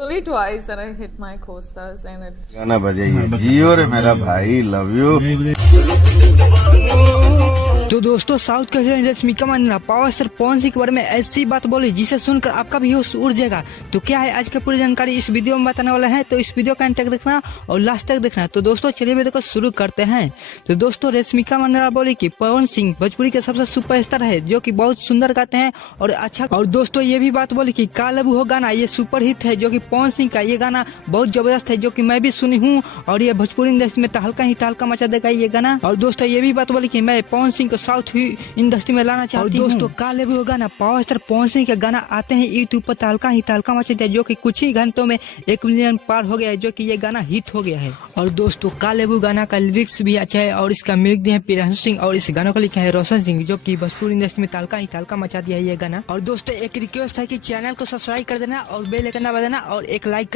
Only twice that I hit my co-stars and it. गाना बजाइए जियो रे मेरा भाई, लव यू। तो दोस्तों, साउथ के heroine Rashmika Mandanna power star Pawan Singh के बारे में ऐसी बात बोली जिसे सुनकर आपका भी होश उड़ जाएगा। तो क्या है आज की पूरी जानकारी इस वीडियो में बताने वाला है, तो इस वीडियो का अंत तक देखना और लास्ट तक देखना। तो दोस्तों चलिए वीडियो को शुरू करते हैं। तो दोस्तों रश्मिका मंदाना बोली कि पवन सिंह भोजपुरी के सबसे सुपरस्टार है जो कि बहुत सुंदर गाते हैं और अच्छा। और दोस्तों ये भी बात बोली कि कालबू हो गाना ये सुपर हिट है, जो कि पवन सिंह का ये गाना बहुत जबरदस्त है, जो कि मैं भी सुनी हूँ और ये भोजपुरी इंडस्ट्री में तहलका ही तहलका मचा देगा ये गाना। और दोस्तों ये भी बात बोली कि मैं पवन सिंह को साउथ इंडस्ट्री में लाना चाहती हूँ। दोस्तों कालबू हो गाना पावर स्टार पवन सिंह के गाना आते हैं यूट्यूब पर तहलका ही तहलका मचा दिया, जो कि कुछ ही घंटों में 1 मिलियन पार हो गया है, जो कि ये गाना हिट हो गया है। और दोस्तों कालबू गाना का लिरिक्स भी अच्छा है और इसका म्यूजिक दिया है प्रियांशु सिंह और इस गानों को लिखा है रोशन सिंह, जो कि भोजपुरी इंडस्ट्री में तहलका ही तहलका मचा दिया है ये गाना। और दोस्तों एक रिक्वेस्ट है कि चैनल को सब्सक्राइब कर देना और बेल आइकन दबा देना और एक लाइक